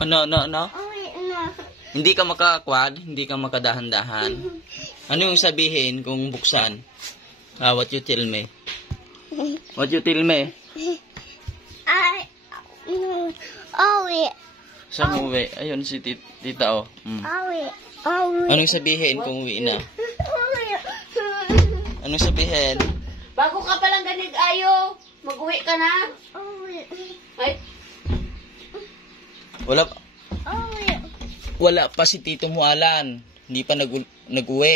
Ano? Hindi ka makakwad, hindi ka makadahan-dahan. Ano yung sabihin kung buksan? What you tell me? What you tell me? Sa uwi. Ayun si tita, oh. Anong sabihin kung uwi na? Anong sabihin? Bago ka palang ganig ayo, mag-uwi ka na. Ay. Wala pa si Tito Mualan. Hindi pa nag-uwi.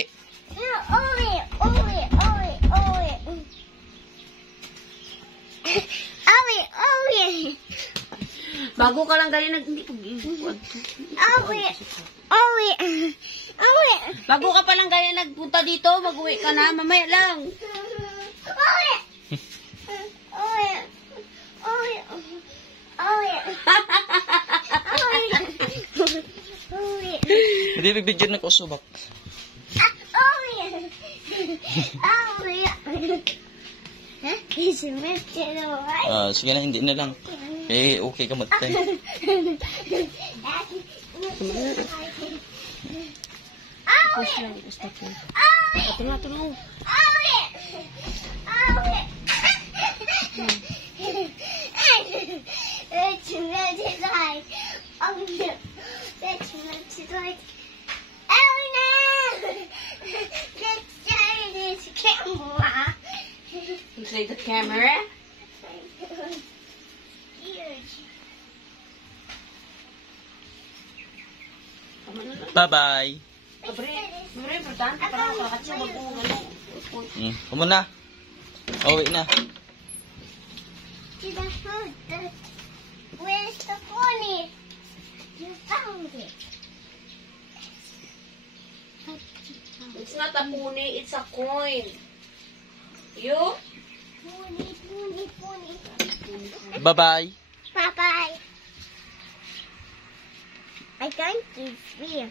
Bago ka lang ganig Bago ka palang ganig nagpunta dito, mag-uwi ka na, mamaya lang. Hindi nagbigyan na ko subak. Sige na, hindi na lang. Okay ka magtay. Tulong. Play the camera. Bye-bye. Importante para makakatsa mag-uwi. Kumo na. Uwi na. Where's the pony? You found it. It's not a pony, it's a coin. You? Pony. Bye-bye. Bye-bye. I think it's free.